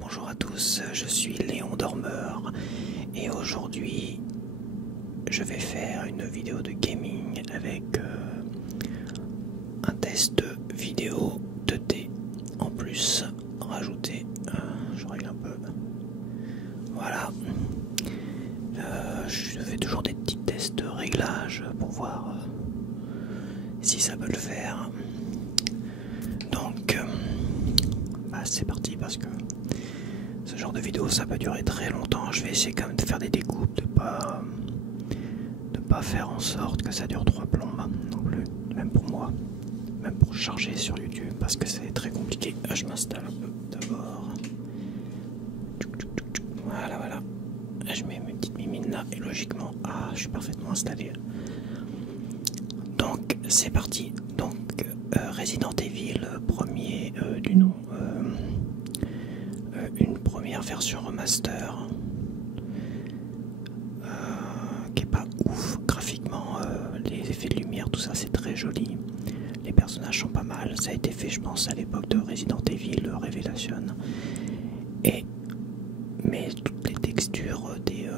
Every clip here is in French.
Bonjour à tous, je suis Léon Dormeur et aujourd'hui je vais faire une vidéo de gaming avec un test vidéo 2D en plus rajouté. Je règle un peu. Voilà. Je fais toujours des petits tests de réglage pour voir si ça peut le faire. Donc c'est parti parce que ce genre de vidéo ça peut durer très longtemps. Je vais essayer quand même de faire des découpes, de pas faire en sorte que ça dure 3 plombes non plus, même pour moi, même pour charger sur YouTube parce que c'est très compliqué. Je m'installe un peu d'abord. Voilà. Je mets mes petites mimines là et logiquement, je suis parfaitement installé. Donc c'est parti. Donc Resident Evil premier du nom, une première version remaster qui est pas ouf graphiquement, les effets de lumière, tout ça c'est très joli, les personnages sont pas mal, ça a été fait je pense à l'époque de Resident Evil Revelation, mais toutes les textures des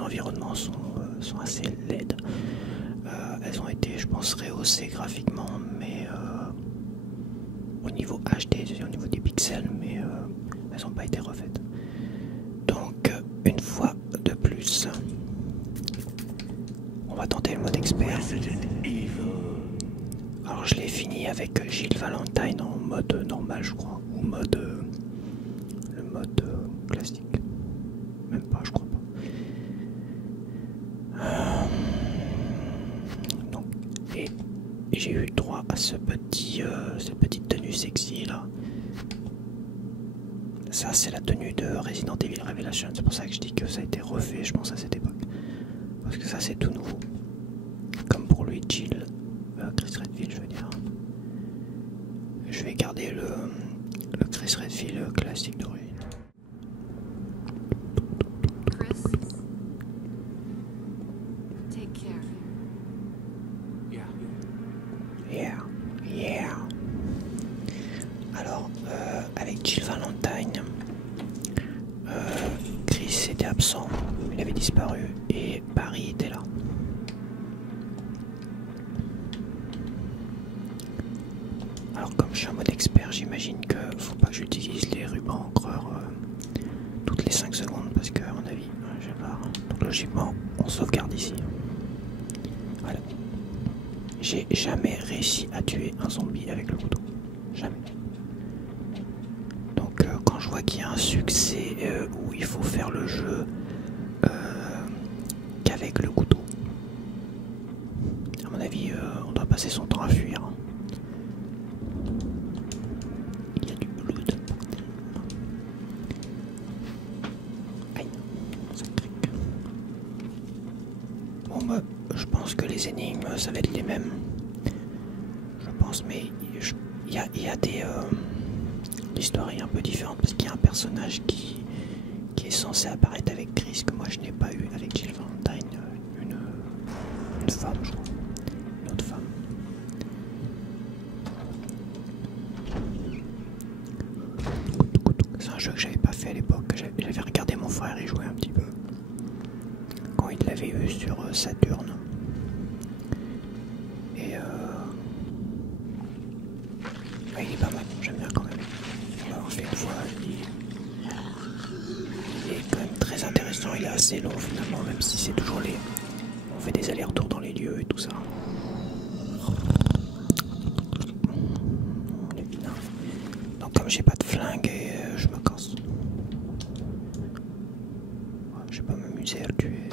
environnements sont assez laides. Elles ont été je pense rehaussées graphiquement, mais au niveau HD, au niveau des pixels, mais elles n'ont pas été refaites. Donc une fois de plus, on va tenter le mode expert. Alors je l'ai fini avec Jill Valentine en mode normal je crois, ou le mode classique, même pas je crois pas. Donc, et j'ai eu droit à cette petite tenue sexy là. Ça c'est la tenue de Resident Evil Revelation, c'est pour ça que je dis que ça a été refait je pense à cette époque. Parce que ça c'est tout nouveau. Comme pour lui Jill, Chris Redfield je veux dire. Je vais garder le Chris Redfield classique d'origine. Chris, take care. Yeah. Alors, avec Jill Valentine, Chris était absent, il avait disparu et Barry était là. Alors comme je suis en mode expert, j'imagine que faut pas que j'utilise les rubans encreurs toutes les 5 secondes parce que à mon avis, je vais voir. Donc logiquement, on sauvegarde ici. Voilà. J'ai jamais réussi à tuer un zombie avec le couteau. Jamais. Donc quand je vois qu'il y a un succès où il faut faire le jeu qu'avec le couteau, à mon avis on doit passer son temps à fuir. Il y a du blood. Aïe, ça crique. Bon bah je pense que les énigmes ça va être les mêmes. Je pense, mais il y a des... l'histoire est un peu différente parce qu'il y a un personnage qui est censé apparaître avec Chris que moi je n'ai pas eu avec Jill Valentine, une femme je crois, une autre femme. C'est un jeu que j'avais pas fait à l'époque, j'avais regardé mon frère y jouer un petit peu quand il l'avait eu sur Saturn. Et ouais, il est pas mal, j'aime bien quand même. On va avoir fait une fois, il est quand même très intéressant, il est assez long finalement, même si c'est toujours les... On fait des allers-retours dans les lieux et tout ça. On est bien. Donc comme j'ai pas de flingue, je me casse. Ouais, je vais pas m'amuser à le tuer.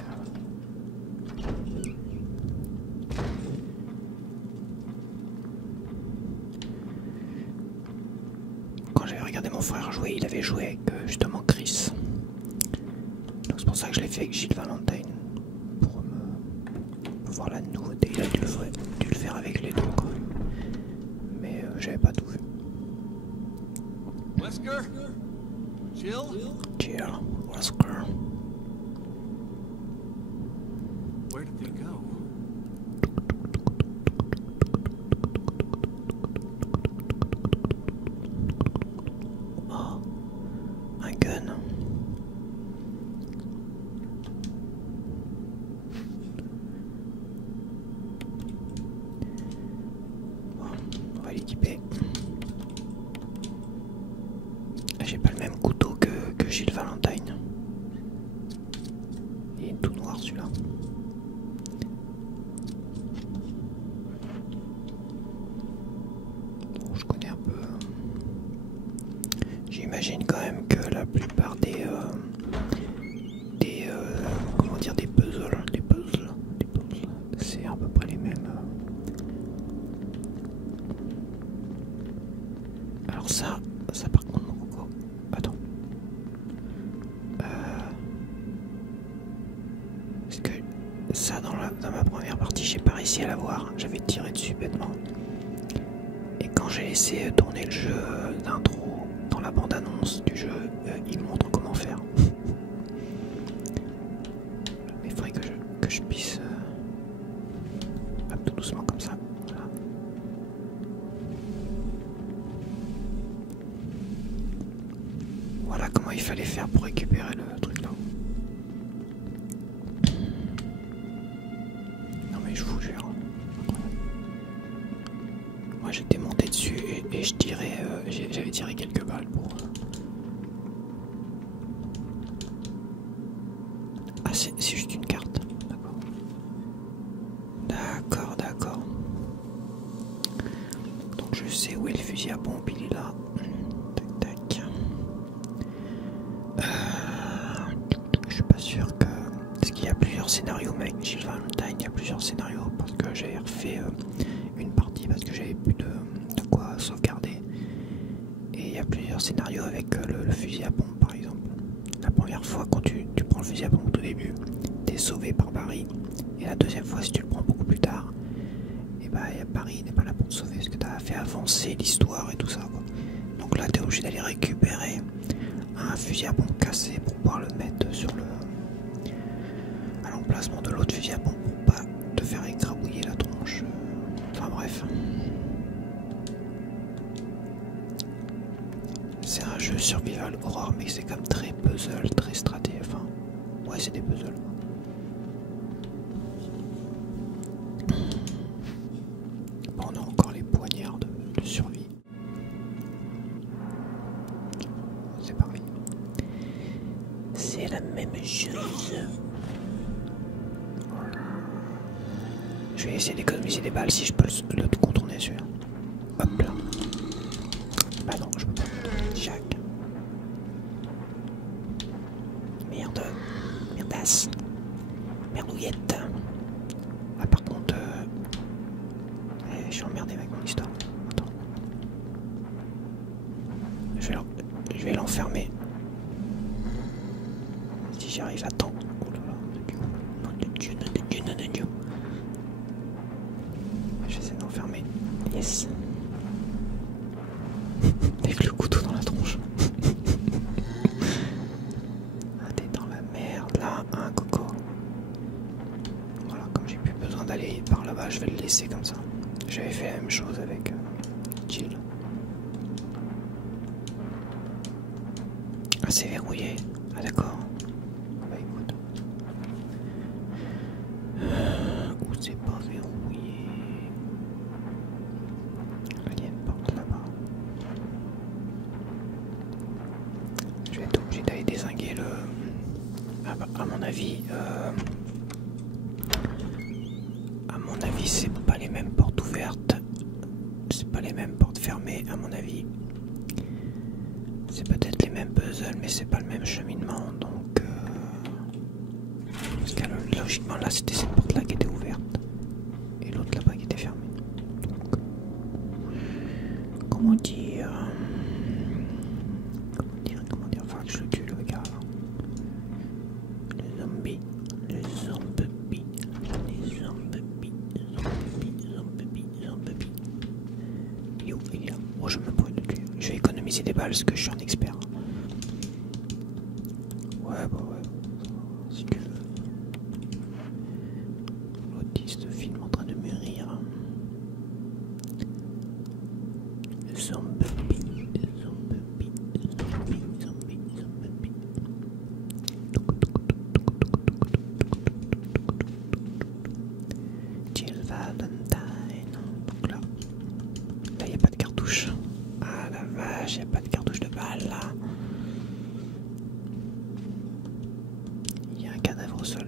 Quand j'avais regardé mon frère jouer, il avait joué avec justement Chris. Donc c'est pour ça que je l'ai fait avec Jill Valentine. Pour voir la nouveauté. Il a dû le faire avec les deux quand même. Mais j'avais pas tout vu. Wesker? Jill? Jill, Wesker. Where did they go? Oh, J'ai pas le même couteau que Jill Valentine. Il est tout noir celui-là. Bon, je connais un peu. J'imagine quand même que la plupart des comment dire, des puzzles, c'est à peu près les mêmes. Alors ça par contre mon coco. Attends. Parce que ça dans ma première partie j'ai pas réussi à l'avoir. J'avais tiré dessus bêtement. Et quand j'ai laissé tourner le jeu d'intro dans la bande-annonce du jeu, il montre comment faire. Mais il faudrait que je puisse tout doucement comme ça. Voilà. Voilà comment il fallait faire pour récupérer le truc là. Non mais je vous jure. Moi j'étais monté dessus et je tirais, j'avais tiré quelques balles pour... Ah c'est juste une carte, d'accord. D'accord. Donc je sais où est le fusil à pompe, il est là. Tac. Je suis pas sûr que... Parce qu'il y a plusieurs scénarios avec Jill Valentine, il y a plusieurs scénarios parce que j'avais refait une partie parce que j'avais plus de quoi sauvegarder. Et il y a plusieurs scénarios avec le fusil à pompe par exemple. La première fois quand tu prends le fusil à pompe au tout début, t'es sauvé par Barry. Et la deuxième fois si tu le prends beaucoup plus tard, et bah Barry n'est pas là pour te sauver parce que t'as fait avancer l'histoire et tout ça quoi. Donc là t'es obligé d'aller récupérer un fusil à pompe cassé pour pouvoir le mettre sur à l'emplacement de l'autre fusil à pompe pour pas te faire écrabouiller la tronche. Enfin bref. C'est un jeu survival horror mais c'est comme très puzzle, très straté. Enfin, ouais c'est des puzzles. Bon, on a encore les poignards de survie. C'est pareil. C'est la même chose. Je vais essayer d'économiser des balles si je peux le contourner celui-là. Hop là. Bah non, je peux pas. Jack. Merde. Merdasse. Merdouillette. Ah par contre... je suis emmerdé avec mon histoire. Attends. Je vais l'enfermer. Si j'y arrive à temps. Oh là là. Non de Dieu. J'essaie d'enfermer. Yes. Avec le couteau dans la tronche. Ah, t'es dans la merde là, hein, coco. Voilà, comme j'ai plus besoin d'aller par là-bas, je vais le laisser comme ça. J'avais fait la même chose avec Jill. Ah, c'est verrouillé. Ah, d'accord. Bah écoute. Ou c'est pas verrouillé. Il y a une porte là-bas. Je vais être obligé d'aller dézinguer le... Ah bah, à mon avis, c'est pas les mêmes portes ouvertes. C'est pas les mêmes portes fermées, à mon avis. C'est peut-être les mêmes puzzles, mais c'est pas le même cheminement, donc... Parce que logiquement, là, c'était cette porte-là qui était ouverte. Et l'autre là-bas qui était fermée. Donc... Comment dire... Enfin, que je le tue, le gars, là. Le zombie. Il est où? Il est là. Oh, je me brûle de tuer. Je vais économiser des balles parce que je suis un expert. Ouais, bah ouais. Si tu veux. L'autiste film en train de mûrir. Zombie. Jill Valentine. Donc là, il n'y a pas de cartouche. Ah la vache, il n'y a pas de cartouche de balle là.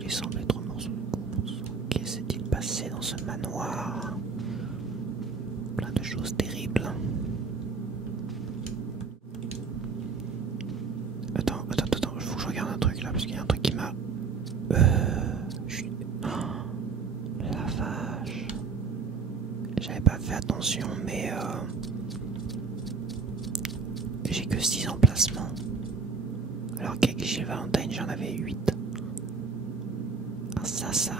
qui semble être un morceau de course. Qu'est-ce s'est-il passé dans ce manoir? Plein de choses terribles. Attends, il faut que je regarde un truc là, parce qu'il y a un truc qui m'a... La vache. J'avais pas fait attention, mais j'ai que 6 emplacements. Alors qu'avec Gilles Valentine, j'en avais 8. Ah, ça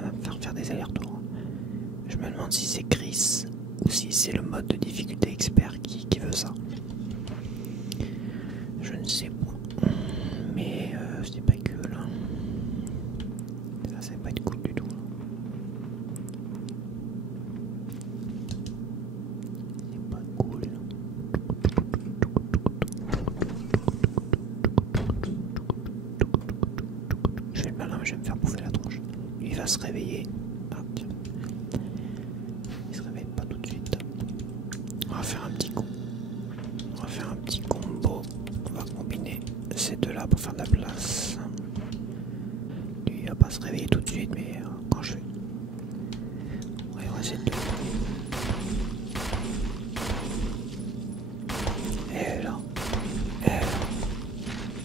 va me faire des allers-retours. Je me demande si c'est Chris ou si c'est le mode de difficulté expert qui veut ça. Je ne sais pas. Mais c'est pas cool. Ça va pas être cool du tout. C'est pas cool. Je fais le malin, je vais me faire bouffer la tronche. Lui il va se réveiller. Ah, tiens. Il se réveille pas tout de suite. On va faire un petit coup. On va faire un petit combo. On va combiner ces deux-là pour faire de la place. Lui il va pas se réveiller tout de suite, mais quand je vais... Ouais, on va essayer de... Et là.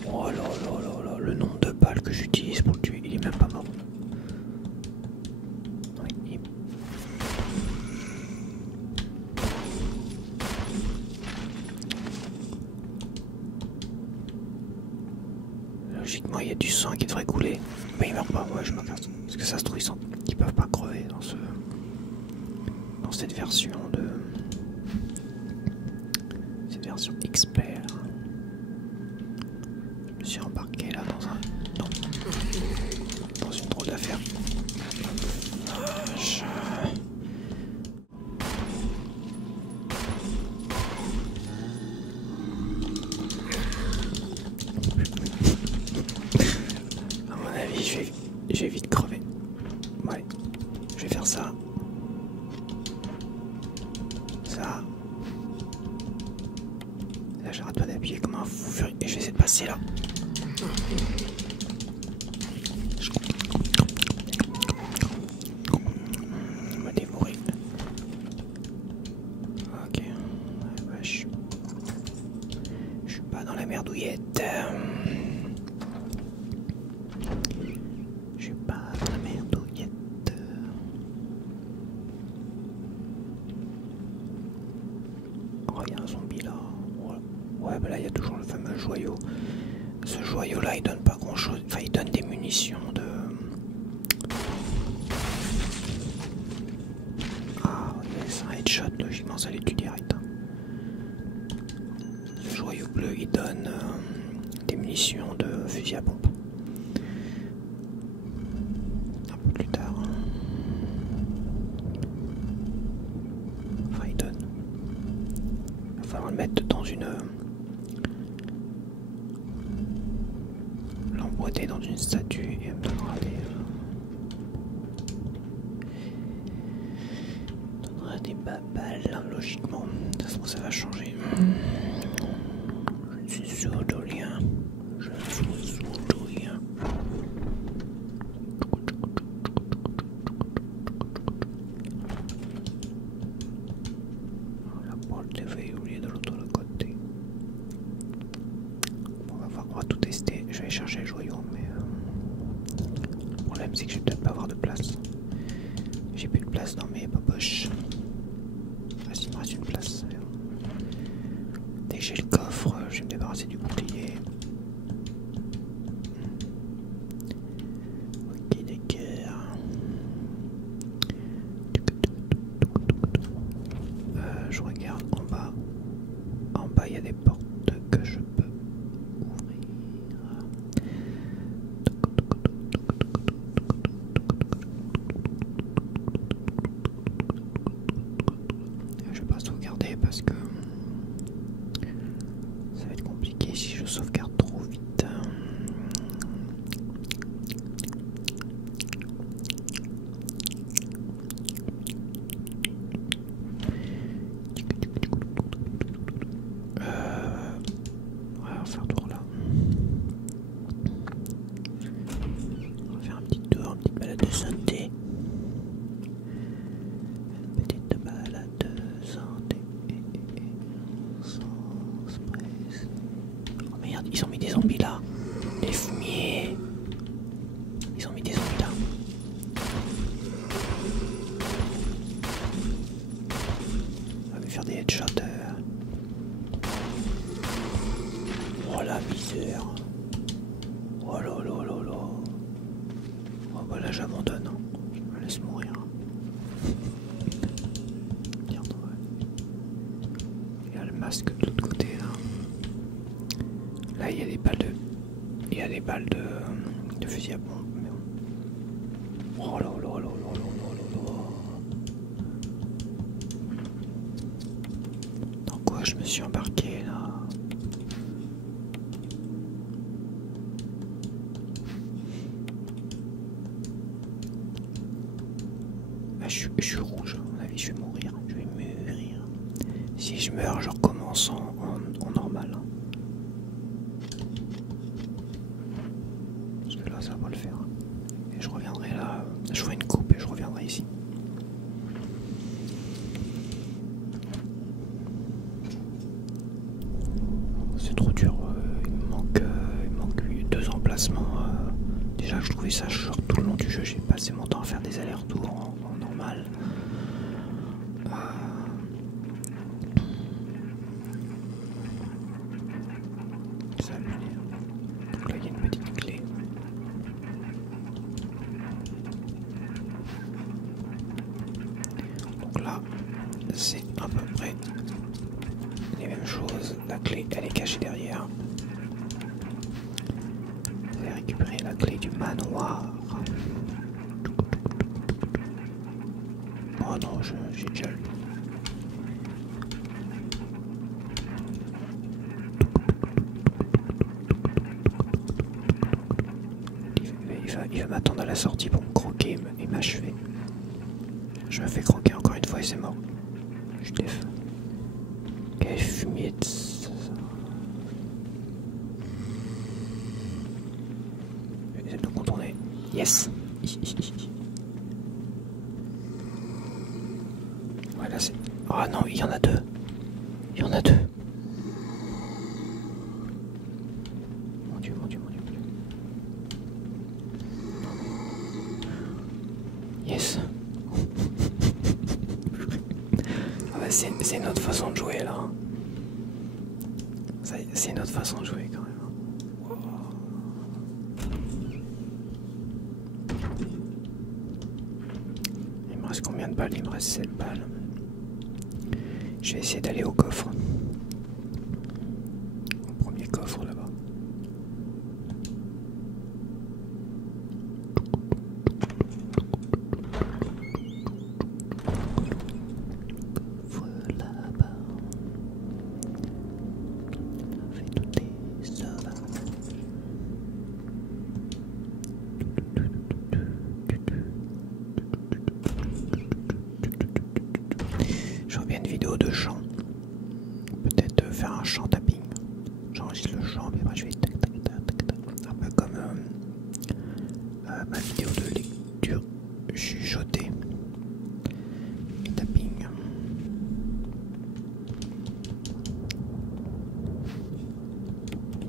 Oh là là là là, le nombre de balles que j'utilise pour le tuer, il est même pas mort. Oui, logiquement, il y a du sang qui devrait couler. Mais il meurt pas, ouais, je me casse. Parce que ça se trouve, ils peuvent pas crever dans cette version de... Cette version expert. Je me suis embarqué là dans une drôle d'affaire. À mon avis, je vais vite crever. Ouais, je vais faire ça. Ça. Là, j'arrête pas d'appuyer comme un fou furieux. Et je vais essayer de passer là. On m'a dévoré. Ok. Ouais, je suis pas dans la merdouillette. Je suis pas dans la merdouillette. Oh, il y a un zombie là. Ouais, bah là, il y a toujours le fameux joyau. Ce joyau là, il donne pas grand chose. Enfin, il donne des munitions de... Ah, ok, c'est un headshot, logiquement, ça les tue direct. Ce joyau bleu, il donne des munitions de fusil à pompe. Un peu plus tard. Enfin, il donne. Il va falloir le mettre dans une... l'emboîter dans une statue et elle me donnera des babales, logiquement. De toute façon, ça va changer. Je ne suis sûr de rien. Je ne suis sûr de rien. La porte est verrouillée de l'autre côté. Bon, on va tout tester. Je vais chercher le joyau, mais le problème c'est que je vais peut-être pas avoir de place. J'ai plus de place dans mes poches. Ah, s'il me reste une place. Dès que j'ai le coffre, je vais me débarrasser du bouclier. Ok, d'accord. Je regarde en bas. En bas, il y a des portes que je peux ouvrir. Je vais pas sauvegarder parce que ça va être compliqué si je sauvegarde trop vite. Ouais, on va faire tour là. regarde, ils ont mis des zombies là. Les fumiers. Ils ont mis des zombies là. On va lui faire des headshots. Oh la misère. Oh là là là là. Oh bah là j'abandonne. Hein. Je me laisse mourir. Merde, ouais. Il y a le masque de l'autre côté là. Là il y a des balles de. Il y a des balles de fusil à pompe. Mais bon. Oh là là là là là là là. Dans quoi je me suis embarqué là? Je suis rouge, à mon avis je vais mourir, je vais mourir. Si je meurs, je recommence en normal. Parce que là ça va pas le faire. Et je reviendrai là, je ferai une coupe et je reviendrai ici. C'est trop dur, il me manque 2 emplacements. Déjà je trouvais ça short tout le long du jeu, j'ai passé mon temps à faire des allers-retours en normal. Ça a luné. Donc là il y a une petite clé. Donc là c'est à peu près les mêmes choses. La clé elle est cachée derrière. Vous allez récupérer la clé du manoir. Oh non, j'ai déjà lu. Il va m'attendre à la sortie pour me croquer et m'achever. Je me fais croquer encore une fois et c'est mort. Je déf. Quel fumier de ça. J'essaie de contourner. Yes. Voilà, c'est. Oh non, il y en a 2. Il y en a 2. Mon Dieu, mon Dieu, mon Dieu, mon Dieu. Yes. Ah bah c'est notre façon de jouer là. C'est notre façon de jouer quand même. Il me reste combien de balles? Il me reste 7 balles. Je vais essayer d'aller au coffre. Au premier coffre là-bas. Coffre là-bas. On fait tout est sauvage. Je reviens une vidéo de chant. Peut-être faire un chant tapping. J'enregistre le chant, puis après je vais tac tac tac tac tac. Un peu comme ma vidéo de lecture chuchotée et tapping.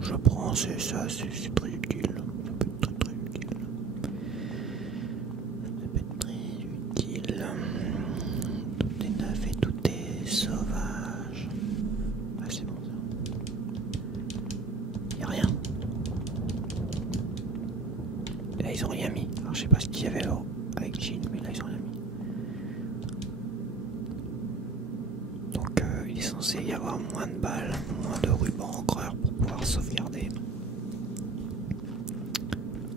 Je prends, c'est ça, c'est très utile. Ça peut être très très utile. Ça peut être très utile. Tout est neuf et tout est sauvage. Ah, c'est bon ça. Y'a rien. Et là ils ont rien mis. Alors je sais pas ce qu'il y avait là avec Jean, mais là ils ont rien mis. Donc il est censé y avoir moins de balles, moins de rubans encreurs pour pouvoir sauvegarder.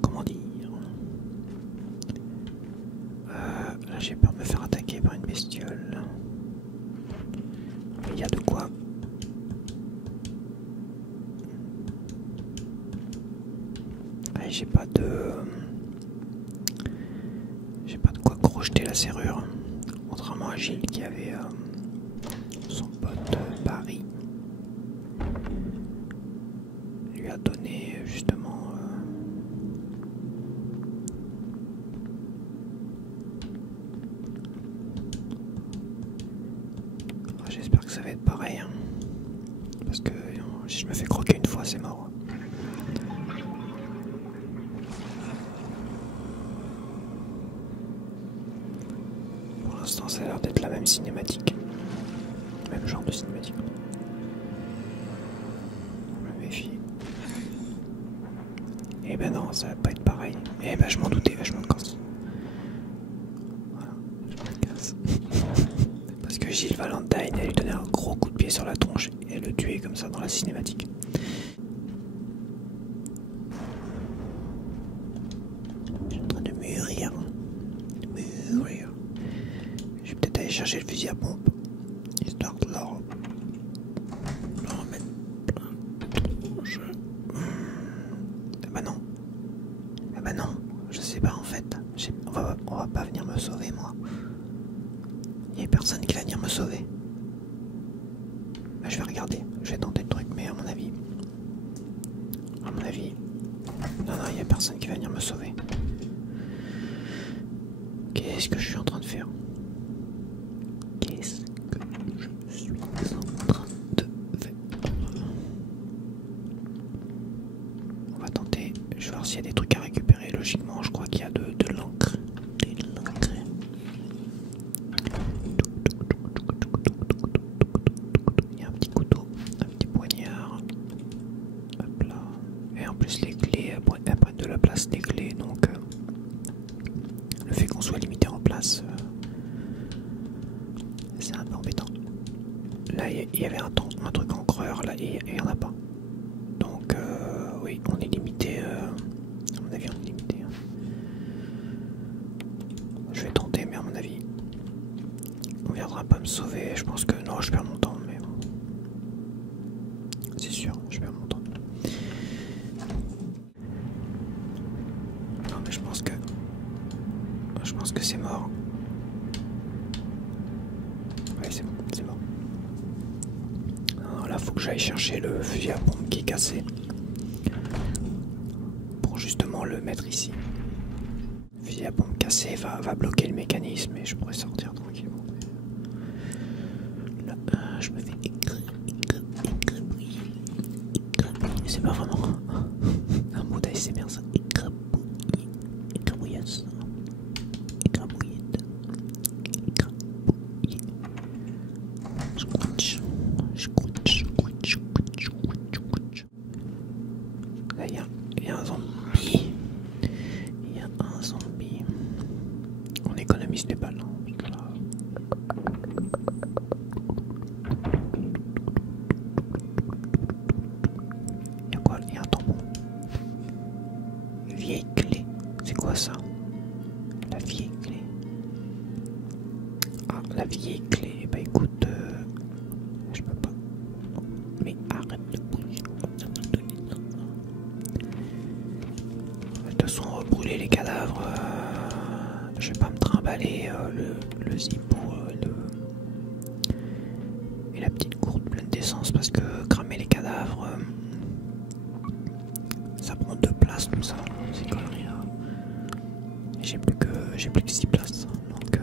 Comment dire? Là j'ai peur de me faire attaquer par une bestiole. Il y a de quoi. Allez, j'ai pas de quoi crocheter la serrure. Contrairement à Gilles qui avait son pote Barry. Lui a donné justement j'espère que ça va être pareil hein. Parce que si je me fais croquer une fois c'est mort. ça a l'air d'être la même cinématique. Même genre de cinématique. Je me méfie. Eh ben non, ça va pas être pareil. Eh ben je m'en doutais, je m'en casse. Voilà, je me casse. Parce que Jill Valentine, elle lui donnait un gros coup de pied sur la tronche et elle le tuait comme ça dans la cinématique. Je suis en train de mûrir. Je vais peut-être aller chercher le fusil à pompe. Histoire de leur remettre plein de tronches. Ah bah non. Ah bah non. Je sais pas en fait. On va pas venir me sauver moi. Il y a personne qui va venir me sauver. Bah, je vais regarder. Je vais tenter le truc mais à mon avis. Non, il y a personne qui va venir me sauver. Qu'est-ce que je suis en train de faire? Qu'est-ce que je suis en train de faire? On va tenter. Je vais voir s'il y a des trucs à récupérer. Logiquement, je crois qu'il y a de l'encre. Il y a un petit couteau, un petit poignard. Hop là. Et en plus, les clés, elles prennent de la place, les clés. Donc, le fait qu'on soit limité en place, c'est un peu embêtant. Là, il y avait un truc encreur, là, et il n'y en a pas. Donc, oui, on est limité. À mon avis, on est limité. Je vais tenter, mais à mon avis, on viendra pas me sauver. Je pense que non, je perds mon temps, mais bon. C'est sûr, je perds mon temps. Non, mais je pense que c'est mort. Ouais, c'est bon, c'est mort. Non, là, faut que j'aille chercher le fusil à pompe qui est cassé. Pour justement le mettre ici. Le fusil à pompe cassé va bloquer le mécanisme et je pourrais sortir tranquillement. Là, je me fais écrabouiller. C'est pas vraiment un mot d'ASMR ça. Écrabouillasse. Écrabouillette. Écrabouillette. Squatch. Là, il y a un zombie. Il y a un zombie. On économise les balles. Il y a quoi? Il y a un tampon. Vieille clé. C'est quoi ça? La vieille clé. Ah, la vieille clé. Bah écoute, je peux pas. Mais arrête de bouger. De toute façon, brûler les cadavres. Je vais pas me trimballer le zippo et la petite gourde pleine d'essence parce que cramer les cadavres, ça prend 2 places tout ça. C'est connerie. J'ai plus que 6 places. Donc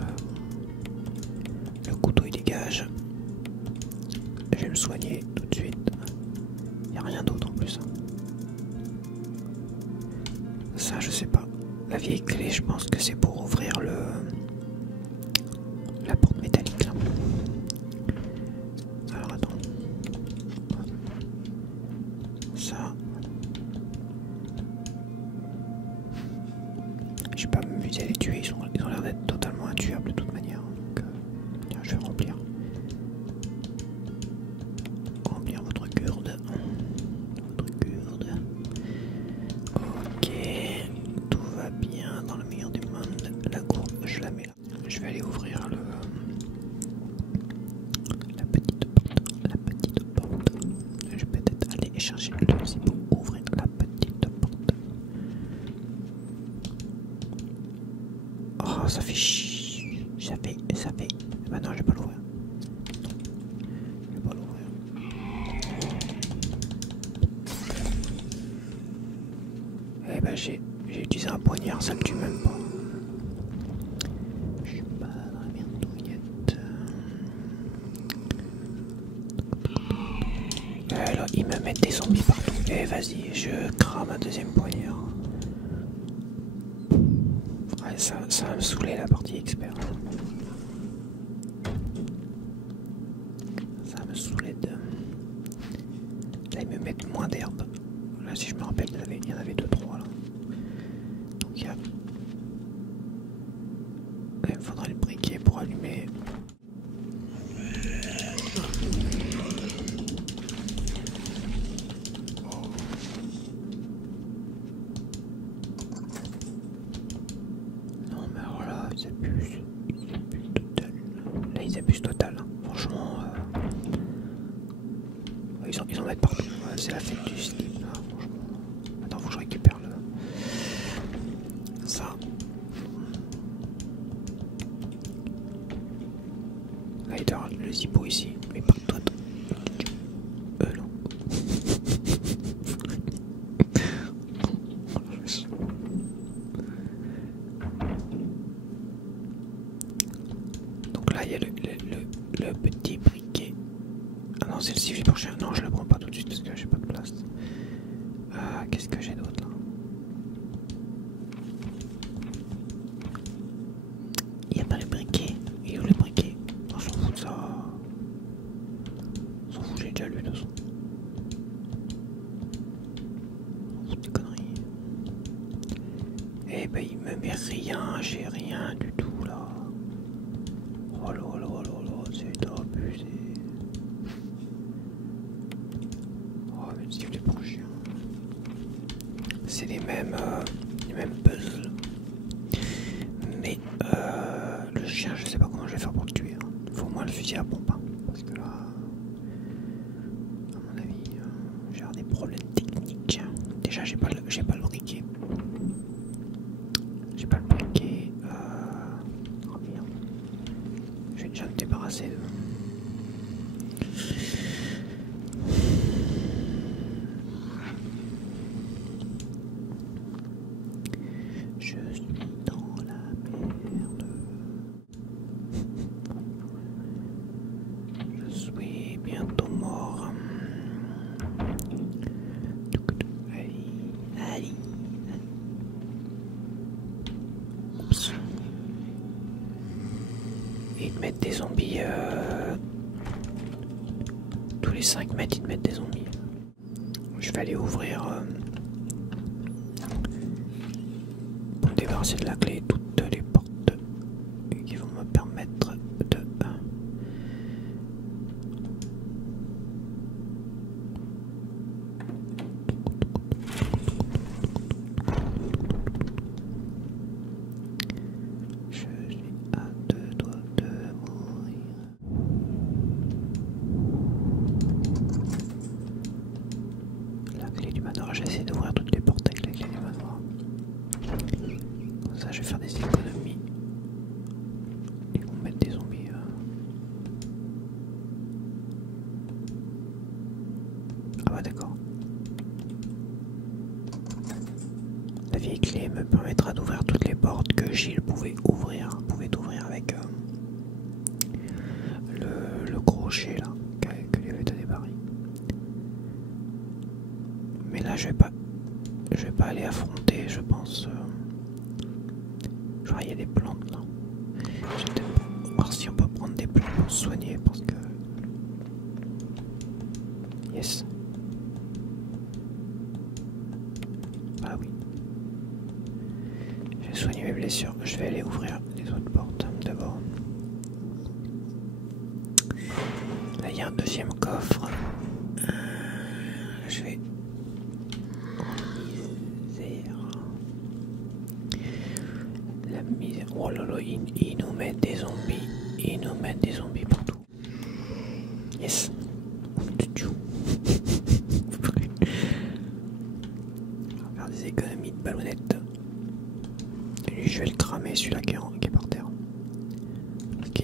le couteau il dégage. Je vais me soigner tout de suite. Il n'y a rien d'autre en plus. Ça je sais pas. La vieille clé je pense que c'est pour ouvrir la porte métallique là. Alors attends. Ça. Je vais pas m'amuser à les tuer, ils ont l'air d'être totalement intuables de toute manière. Donc tiens, je vais remplir votre gourde. Ok, tout va bien dans le meilleur des mondes. La gourde, je la mets là. Je vais aller ouvrir la petite porte. Je vais peut-être aller chercher le zip pour ouvrir la petite porte. Oh, ça fait chier. Ça fait. Bah non, je vais pas l'ouvrir. Eh ben j'ai utilisé un poignard, ça me tue même pas. Je suis pas dans la merdouillette. Alors ils me mettent des zombies partout. Eh vas-y, je crame un deuxième poignard. Ouais, ça va me saouler la partie expert. Là, ils me mettent moins d'herbe. Là, si je me rappelle, il y en avait 2-3 là. Donc il y a... Il me faudrait le briquet pour allumer. Non mais alors là, ils abusent total. Là ils abusent total. Hein. Franchement, ils en mettent partout. Ouais, c'est la fête du slip là, franchement. Attends, faut que je récupère le... ça. Là il doit y avoir le zippo ici. Mais par toi. Non. Donc là il y a le petit briquet. Ah non, c'est le sifflet pour chien. Non, je le prends pas tout de suite parce que j'ai pas de place. Qu'est-ce que j'ai d'autre là? Il n'y a pas le briquet. Il est où le briquet? On s'en fout de ça. On s'en fout, j'ai déjà lu de toute façon. On s'en fout des conneries. Eh ben il me met rien, j'ai rien du tout là. Oh là là là là, c'est abusé. Oh mais si les pour chien. C'est les mêmes puzzles. Mais le chien, je sais pas comment je vais faire pour le tuer. Hein. Faut au moins le fusil à pompe. Hein, parce que là, à mon avis, j'ai des problèmes techniques. Déjà, j'ai pas le briquet. J'ai pas le briquet. Oh merde. Je vais déjà me débarrasser de... Je suis dans la merde. Je suis bientôt mort. Allez. Oups. Ils te mettent des zombies. Tous les 5 mètres, ils te mettent des zombies. Je vais aller ouvrir. Pour me débarrasser de la clé, toutes les portes qui vont me permettre de... Je suis à 2 doigts de mourir. La clé du manoir, j'essaie d'ouvrir toutes les portes avec la clé du manoir. Comme ça, je vais faire des économies. Ils vont mettre des zombies. Ah bah d'accord. La vieille clé me permettra d'ouvrir toutes les portes que Gilles pouvait ouvrir avec le crochet là que lui avait donné Barry. Mais là je vais pas aller affronter, je pense. Je vois il y a des plantes là. Je vais peut-être voir si on peut prendre des plantes pour se soigner parce que... Yes. Ah oui. J'ai soigné mes blessures. Je vais aller ouvrir les autres portes d'abord. Là il y a un deuxième coffre. Je vais... La misère. Oh là là, ils nous mettent des zombies. Ils nous mettent des zombies partout. Yes. On va faire des économies de ballonnettes. Et lui, je vais le cramer, celui-là qui est par terre. Ok.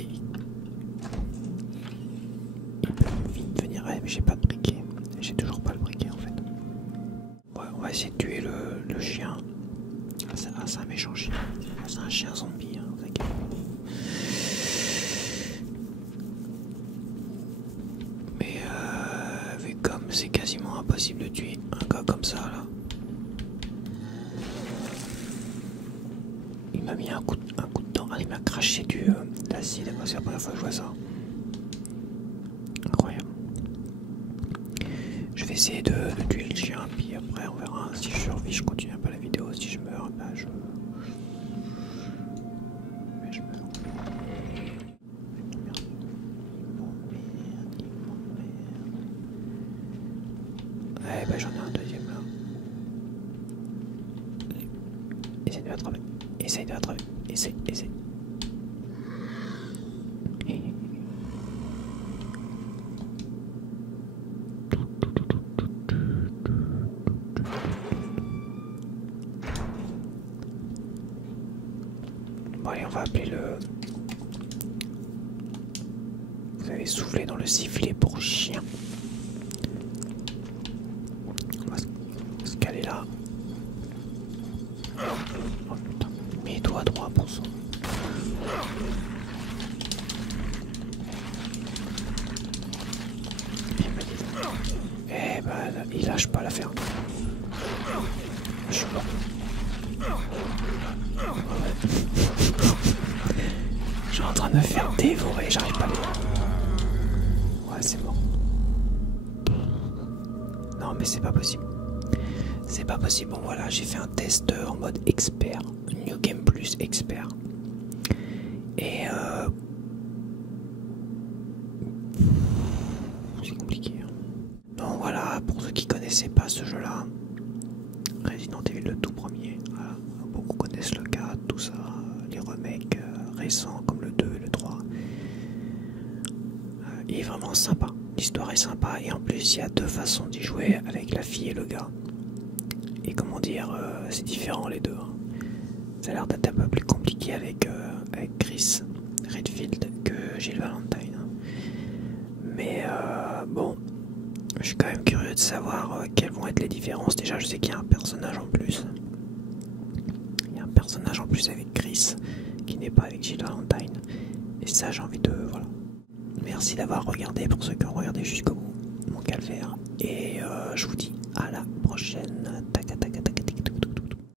Il peut vite venir. Ouais, mais j'ai pas de briquet. J'ai toujours pas le briquet en fait. Ouais, on va essayer de tuer le chien. Ah, c'est un méchant chien. C'est un chien zombie, hein, vous inquiétez pas. Mais vu comme c'est quasiment impossible de tuer un gars comme ça là. Il m'a mis un coup de dent. Ah, il m'a craché de l'acide. C'est la première fois que je vois ça. Incroyable. Je vais essayer de tuer le chien, puis après on verra si je survis, je continue un peu la vidéo, si je meurs, bah je... Mais je meurs. Ouais bah j'en ai un deuxième là. Essaye de l'attraper, essaye de l'attraper, essaye. Bon allez, on va appeler le... Vous avez soufflé dans le sifflet pour chien. On va se caler là. Oh putain, mets-toi droit pour ça. Eh bah il lâche pas l'affaire. Je suis mort. Je suis en train de me faire dévorer, j'arrive pas à les... Ouais, c'est mort. Non, mais c'est pas possible. C'est pas possible. Bon, voilà, j'ai fait un test en mode expert. New Game Plus expert. Et c'est compliqué. Donc voilà, pour ceux qui connaissaient pas ce jeu-là, Resident Evil le tout premier. Voilà. Beaucoup connaissent le 4, tout ça, les remakes récents comme le 2 et le 3. Il est vraiment sympa. L'histoire est sympa et en plus il y a deux façons d'y jouer avec la fille et le gars. Et comment dire, c'est différent les deux. Hein. Ça a l'air d'être un peu plus compliqué avec Chris Redfield que Jill Valentine. Mais bon, je suis quand même curieux de savoir quelles vont être les différences. Déjà, je sais qu'il y a un personnage en plus. Il y a un personnage en plus avec Chris qui n'est pas avec Jill Valentine. Et ça, j'ai envie de... Voilà. Merci d'avoir regardé pour ceux qui ont regardé jusqu'au bout mon calvaire. Et je vous dis